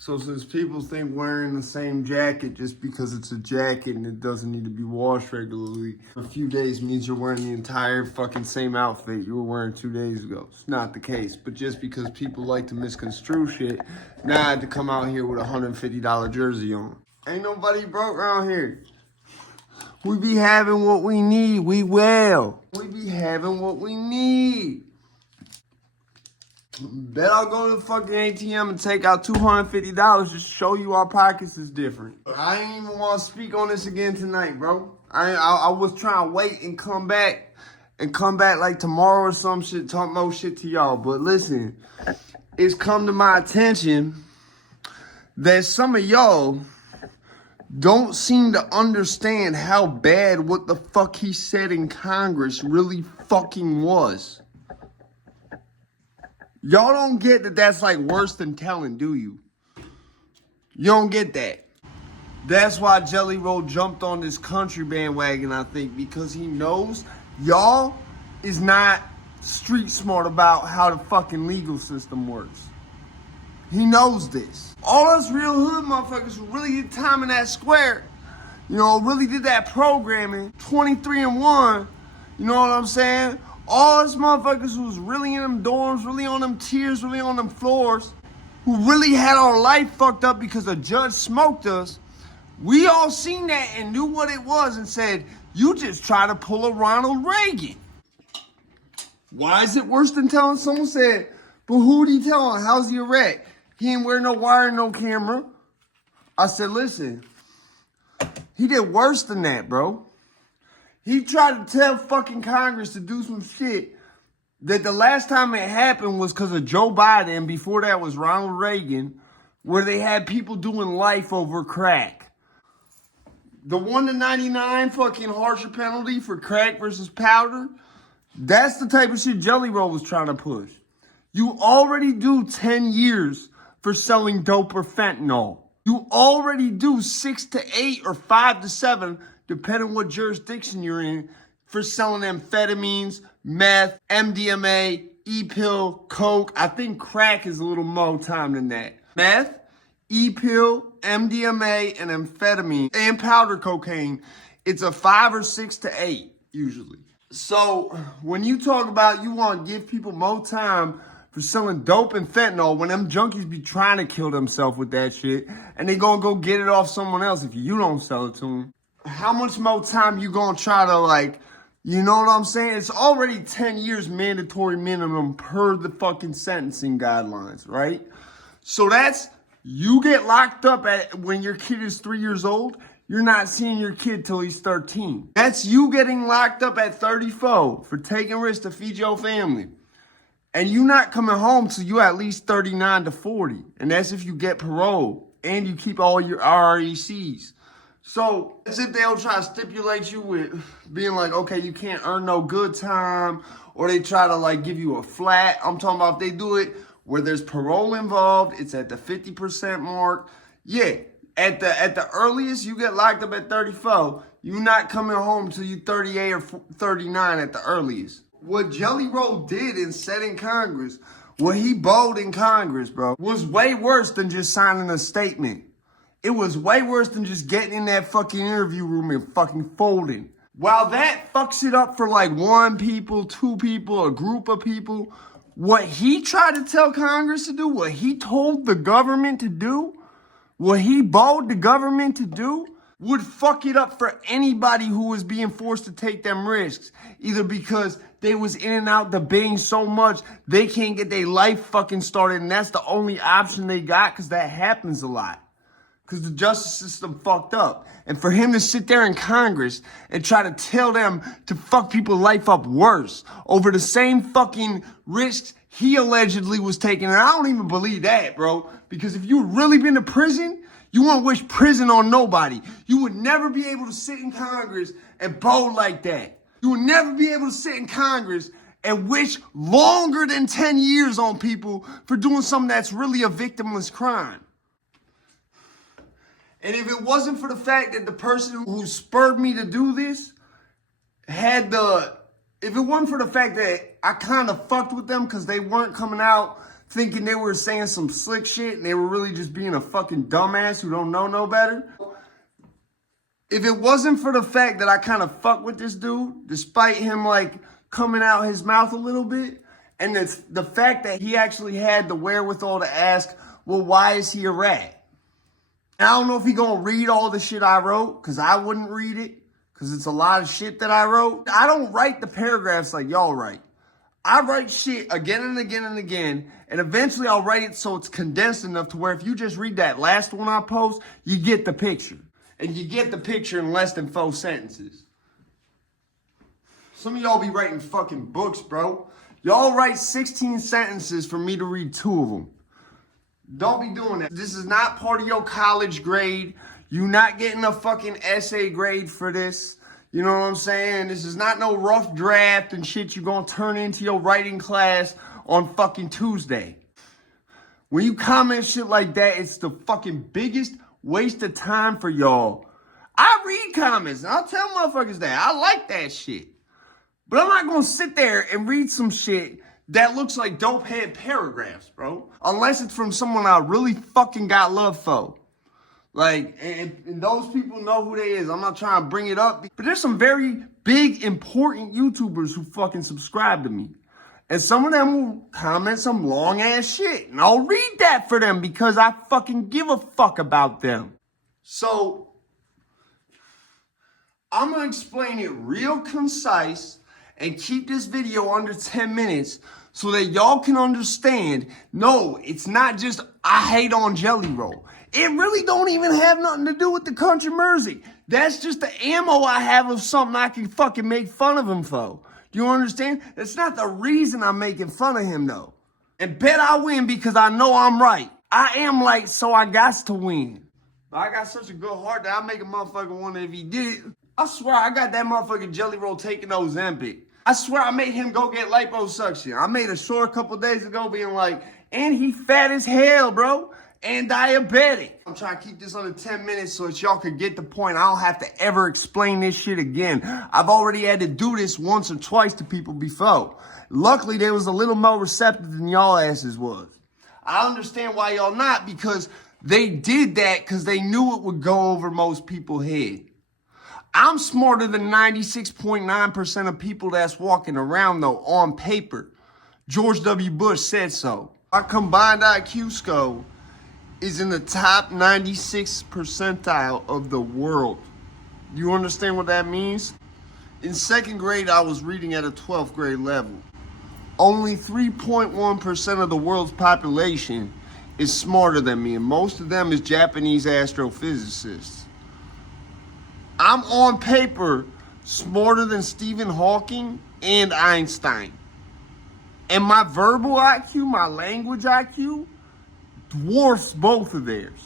So since people think wearing the same jacket just because it's a jacket and it doesn't need to be washed regularly, a few days means you're wearing the entire fucking same outfit you were wearing 2 days ago. It's not the case. But just because people like to misconstrue shit, now I had to come out here with a $150 jersey on. Ain't nobody broke around here. We be having what we need. We will. We be having what we need. Bet I'll go to the fucking ATM and take out $250 just to show you our pockets is different. I ain't even want to speak on this again tonight, bro. I was trying to wait and come back like tomorrow or some shit, talk more shit to y'all. But listen, it's come to my attention that some of y'all don't seem to understand how bad what the fuck he said in Congress really fucking was. Y'all don't get that that's like worse than telling, do you? You don't get that. That's why Jelly Roll jumped on this country bandwagon, I think, because he knows y'all is not street smart about how the fucking legal system works. He knows this. All us real hood motherfuckers who really did time in that square, you know, really did that programming, 23-1, you know what I'm saying? All us motherfuckers who was really in them dorms, really on them tiers, really on them floors, who really had our life fucked up because a judge smoked us, we all seen that and knew what it was and said, you just try to pull a Ronald Reagan. Why is it worse than telling? Someone said, but who'd he tell? How's he a rat? He ain't wear no wire, no camera. I said, listen, he did worse than that, bro. He tried to tell fucking Congress to do some shit that the last time it happened was because of Joe Biden, and before that was Ronald Reagan, where they had people doing life over crack. The 1 to 99 fucking harsher penalty for crack versus powder, that's the type of shit Jelly Roll was trying to push. You already do 10 years for selling dope or fentanyl. You already do 6 to 8 or 5 to 7, depending what jurisdiction you're in, for selling amphetamines, meth, MDMA, E-pill, coke. I think crack is a little more time than that. Meth, E-pill, MDMA, and amphetamine, and powder cocaine, it's a 5 or 6 to 8, usually. So when you talk about you want to give people more time for selling dope and fentanyl, when them junkies be trying to kill themselves with that shit, and they gonna go get it off someone else if you don't sell it to them, how much more time you gonna try to, like, you know what I'm saying? It's already 10 years mandatory minimum per the fucking sentencing guidelines, right? So that's, you get locked up at when your kid is 3 years old, you're not seeing your kid till he's 13. That's you getting locked up at 34 for taking risks to feed your family. And you not coming home till you at least 39 to 40. And that's if you get parole and you keep all your RRECs. So as if they'll try to stipulate you with being like, okay, you can't earn no good time, or they try to like give you a flat. I'm talking about if they do it where there's parole involved, it's at the 50% mark. Yeah, at the earliest you get locked up at 34, you're not coming home till you 38 or 39 at the earliest. What Jelly Roll did and said in Congress, what he bowled in Congress, bro, was way worse than just signing a statement. It was way worse than just getting in that fucking interview room and fucking folding. While that fucks it up for like 1 people, 2 people, a group of people, what he tried to tell Congress to do, what he told the government to do, what he bowled the government to do, would fuck it up for anybody who was being forced to take them risks. Either because they was in and out debating so much, they can't get their life fucking started, and that's the only option they got, because that happens a lot. Because the justice system fucked up. And for him to sit there in Congress and try to tell them to fuck people's life up worse over the same fucking risks he allegedly was taking. And I don't even believe that, bro. Because if you really been to prison, you won't wish prison on nobody. You would never be able to sit in Congress and bowl like that. You would never be able to sit in Congress and wish longer than 10 years on people for doing something that's really a victimless crime. And if it wasn't for the fact that the person who spurred me to do this if it wasn't for the fact that I kind of fucked with them because they weren't coming out thinking they were saying some slick shit and they were really just being a fucking dumbass who don't know no better. If it wasn't for the fact that I kind of fuck with this dude, despite him like coming out his mouth a little bit, and it's the fact that he actually had the wherewithal to ask, well, why is he a rat? And I don't know if he gonna read all the shit I wrote, because I wouldn't read it, because it's a lot of shit that I wrote. I don't write the paragraphs like y'all write. I write shit again and again and again, and eventually I'll write it so it's condensed enough to where if you just read that last one I post, you get the picture. And you get the picture in less than 4 sentences. Some of y'all be writing fucking books, bro. Y'all write 16 sentences for me to read 2 of them. Don't be doing that. This is not part of your college grade. You not getting a fucking essay grade for this. You know what I'm saying? This is not no rough draft and shit you gonna turn into your writing class on fucking Tuesday. When you comment shit like that, it's the fucking biggest waste of time for y'all. I read comments and I'll tell motherfuckers that. I like that shit. But I'm not gonna sit there and read some shit that looks like dope head paragraphs, bro. Unless it's from someone I really fucking got love for. Like, and those people know who they is. I'm not trying to bring it up. But there's some very big, important YouTubers who fucking subscribe to me. And some of them will comment some long ass shit. And I'll read that for them because I fucking give a fuck about them. So, I'm going to explain it real concise and keep this video under 10 minutes so that y'all can understand. No, it's not just I hate on Jelly Roll. It really don't even have nothing to do with the country music. That's just the ammo I have of something I can fucking make fun of him for. Do you understand? That's not the reason I'm making fun of him, though. And bet I win because I know I'm right. I am right, so I got to win. But I got such a good heart that I make a motherfucker wonder if he did. I swear I got that motherfucking Jelly Roll taking Ozempic. I swear I made him go get liposuction. I made a short couple days ago being like, and he fat as hell, bro. And diabetic. I'm trying to keep this under 10 minutes so that y'all could get the point. I don't have to ever explain this shit again. I've already had to do this once or twice to people before. Luckily, they was a little more receptive than y'all asses was. I understand why y'all not, because they did that because they knew it would go over most people's head. I'm smarter than 96.9% of people that's walking around, though, on paper. George W. Bush said so. Our combined IQ score is in the top 96 percentile of the world. You understand what that means? In 2nd grade, I was reading at a 12th grade level. Only 3.1% of the world's population is smarter than me, and most of them is Japanese astrophysicists. I'm on paper smarter than Stephen Hawking and Einstein. And my verbal IQ, my language IQ, dwarfs both of theirs.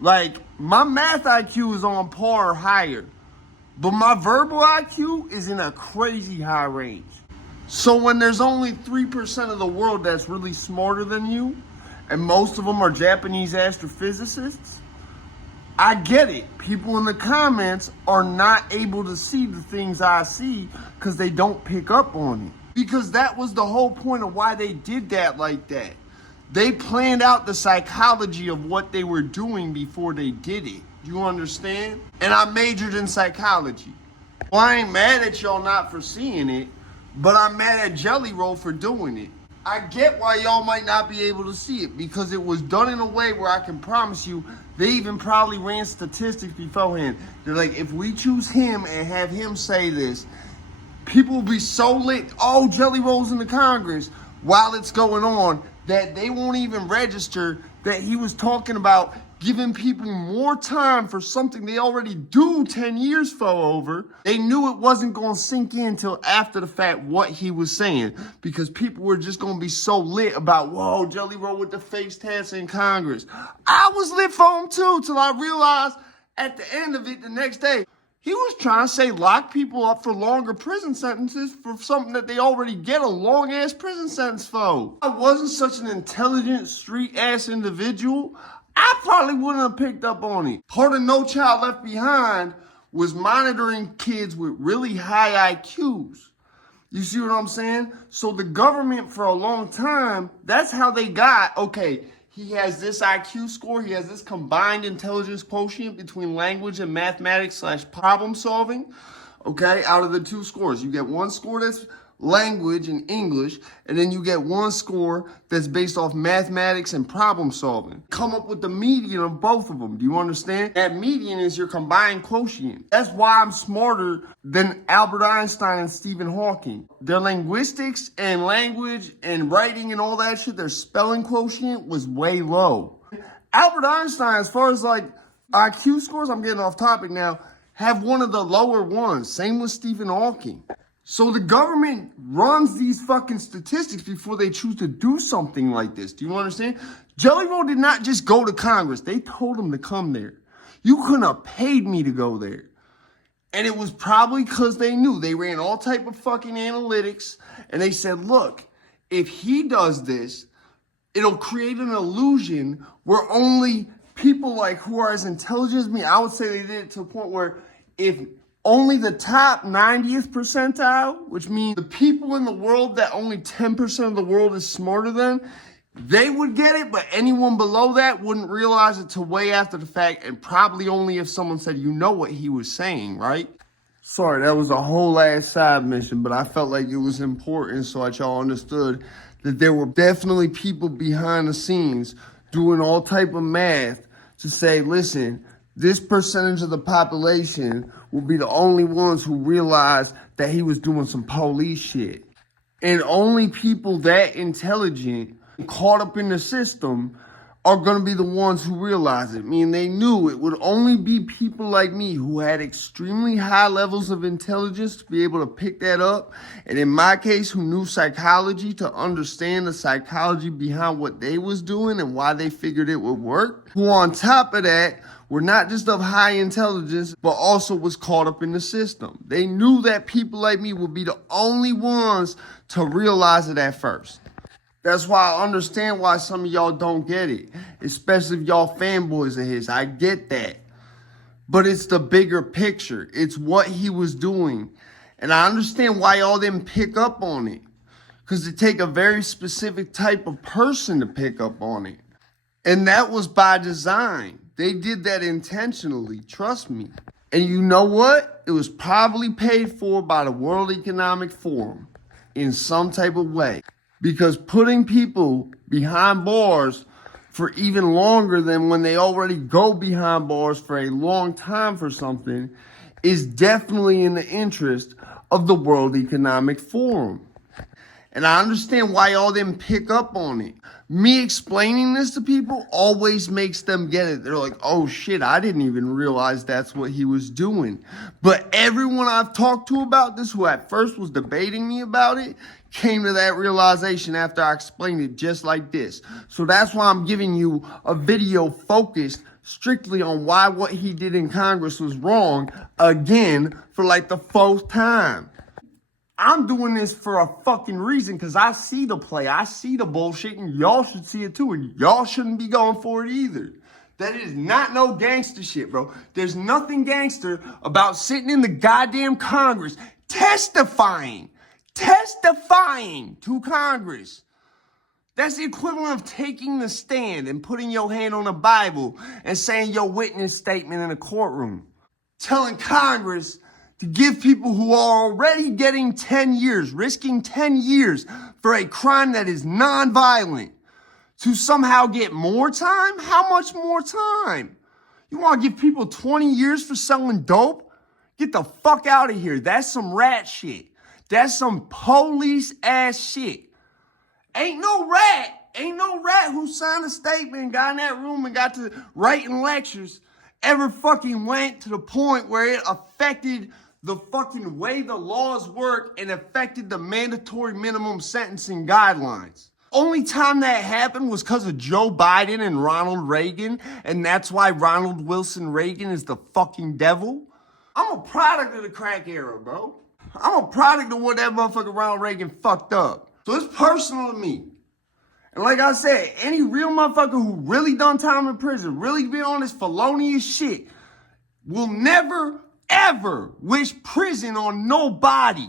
Like, my math IQ is on par or higher, but my verbal IQ is in a crazy high range. So when there's only 3% of the world that's really smarter than you, and most of them are Japanese astrophysicists, I get it. People in the comments are not able to see the things I see because they don't pick up on it. Because that was the whole point of why they did that like that. They planned out the psychology of what they were doing before they did it. You understand? And I majored in psychology. Well, I ain't mad at y'all not for seeing it, but I'm mad at Jelly Roll for doing it. I get why y'all might not be able to see it, because it was done in a way where I can promise you they even probably ran statistics beforehand. They're like, if we choose him and have him say this, people will be so lit, oh, Jelly Roll's in the Congress, while it's going on, that they won't even register that he was talking about giving people more time for something they already do 10 years for over. They knew it wasn't going to sink in until after the fact what he was saying, because people were just going to be so lit about, whoa, Jelly Roll with the face tats in Congress. I was lit for him too, till I realized at the end of it the next day, he was trying to say lock people up for longer prison sentences for something that they already get a long-ass prison sentence for. I wasn't such an intelligent, street-ass individual, I probably wouldn't have picked up on it. Part of No Child Left Behind was monitoring kids with really high IQs. You see what I'm saying? So the government for a long time, that's how they got, okay, he has this IQ score, he has this combined intelligence quotient between language and mathematics / problem solving. Okay, out of the two scores, you get one score that's language and English, and then you get one score that's based off mathematics and problem solving. Come up with the median of both of them. Do you understand? That median is your combined quotient. That's why I'm smarter than Albert Einstein and Stephen Hawking. Their linguistics and language and writing and all that shit, their spelling quotient was way low. Albert Einstein, as far as like IQ scores, I'm getting off topic now, have one of the lower ones. Same with Stephen Hawking. So the government runs these fucking statistics before they choose to do something like this. Do you understand? Jelly Roll did not just go to Congress. They told him to come there. You couldn't have paid me to go there. And it was probably because they knew. They ran all type of fucking analytics. And they said, look, if he does this, it'll create an illusion where only people like who are as intelligent as me, I would say they did it to a point where if only the top 90th percentile, which means the people in the world that only 10% of the world is smarter than, they would get it, but anyone below that wouldn't realize it till way after the fact, and probably only if someone said, you know what he was saying, right? Sorry, that was a whole ass side mission, but I felt like it was important so that y'all understood that there were definitely people behind the scenes doing all type of math to say, listen, this percentage of the population will be the only ones who realize that he was doing some police shit. And only people that intelligent, caught up in the system, are going to be the ones who realize it. I mean, they knew it would only be people like me who had extremely high levels of intelligence to be able to pick that up. And in my case, who knew psychology to understand the psychology behind what they was doing and why they figured it would work. Who on top of that, were not just of high intelligence, but also was caught up in the system. They knew that people like me would be the only ones to realize it at first. That's why I understand why some of y'all don't get it, especially if y'all fanboys of his. I get that. But it's the bigger picture. It's what he was doing. And I understand why y'all didn't pick up on it. Because it take a very specific type of person to pick up on it. And that was by design. They did that intentionally, trust me. And you know what? It was probably paid for by the World Economic Forum in some type of way. Because putting people behind bars for even longer than when they already go behind bars for a long time for something is definitely in the interest of the World Economic Forum. And I understand why y'all didn't pick up on it. Me explaining this to people always makes them get it. They're like, oh shit, I didn't even realize that's what he was doing. But everyone I've talked to about this, who at first was debating me about it, came to that realization after I explained it just like this. So that's why I'm giving you a video focused strictly on why what he did in Congress was wrong, again, for like the 4th time. I'm doing this for a fucking reason because I see the play. I see the bullshit, and y'all should see it too. And y'all shouldn't be going for it either. That is not no gangster shit, bro. There's nothing gangster about sitting in the goddamn Congress testifying to Congress. That's the equivalent of taking the stand and putting your hand on a Bible and saying your witness statement in a courtroom. Telling Congress to give people who are already getting 10 years, risking 10 years for a crime that is non-violent, to somehow get more time? How much more time? You want to give people 20 years for selling dope? Get the fuck out of here. That's some rat shit. That's some police ass shit. Ain't no rat who signed a statement and got in that room and got to writing lectures ever fucking went to the point where it affected the fucking way the laws work and affected the mandatory minimum sentencing guidelines. Only time that happened was because of Joe Biden and Ronald Reagan, and that's why Ronald Wilson Reagan is the fucking devil. I'm a product of the crack era, bro. I'm a product of what that motherfucker Ronald Reagan fucked up. So it's personal to me. And like I said, any real motherfucker who really done time in prison, really been on this felonious shit, will never, ever wish prison on nobody.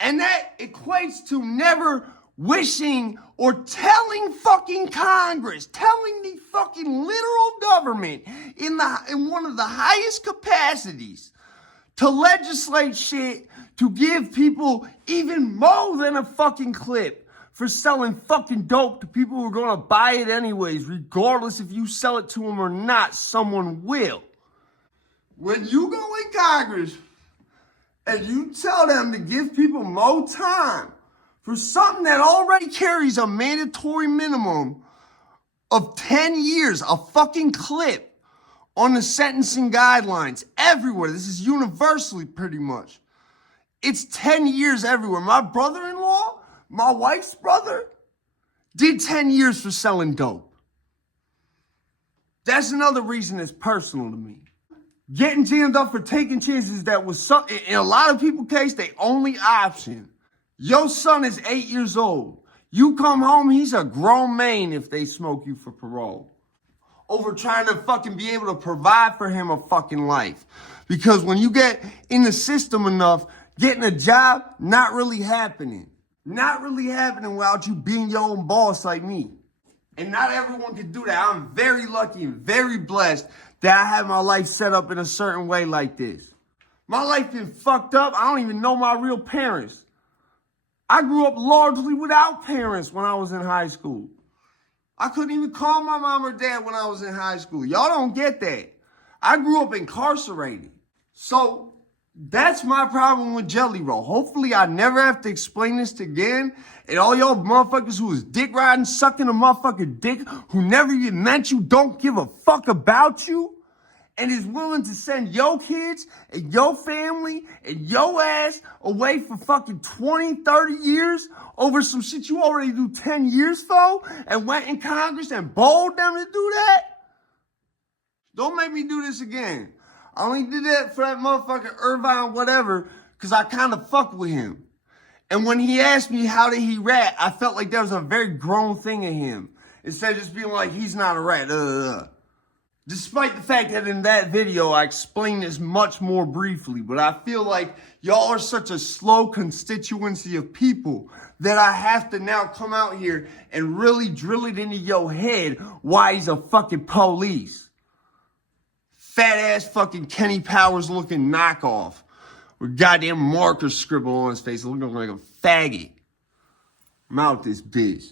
And that equates to never wishing or telling fucking Congress, telling the fucking literal government in one of the highest capacities to legislate shit to give people even more than a fucking clip for selling fucking dope to people who are going to buy it anyways, regardless if you sell it to them or not, someone will. When you go in Congress and you tell them to give people more time for something that already carries a mandatory minimum of 10 years, a fucking clip on the sentencing guidelines everywhere. This is universally pretty much. It's 10 years everywhere. My brother-in-law, my wife's brother, did 10 years for selling dope. That's another reason it's personal to me. Getting jammed up for taking chances that was, in a lot of people's case, the only option. Your son is 8 years old. You come home, he's a grown man if they smoke you for parole. Over trying to fucking be able to provide for him a fucking life. Because when you get in the system enough, getting a job, not really happening. Not really happening without you being your own boss like me. And not everyone can do that. I'm very lucky and very blessed that I have my life set up in a certain way like this. My life been fucked up. I don't even know my real parents. I grew up largely without parents when I was in high school. I couldn't even call my mom or dad when I was in high school. Y'all don't get that. I grew up incarcerated. So that's my problem with Jelly Roll. Hopefully I never have to explain this again. And all y'all motherfuckers who is dick riding, sucking a motherfucking dick, who never even met you, don't give a fuck about you, and is willing to send your kids and your family and your ass away for fucking 20, 30 years over some shit you already do 10 years for and went in Congress and bowled them to do that? Don't make me do this again. I only did that for that motherfucker Irvine whatever because I kind of fuck with him. And when he asked me how did he rat, I felt like that was a very grown thing in him. Instead of just being like, he's not a rat. Despite the fact that in that video, I explained this much more briefly. But I feel like y'all are such a slow constituency of people that I have to now come out here and really drill it into your head why he's a fucking police. Fat ass fucking Kenny Powers looking knockoff with goddamn marker scribble on his face looking like a faggot. I'm out this bitch.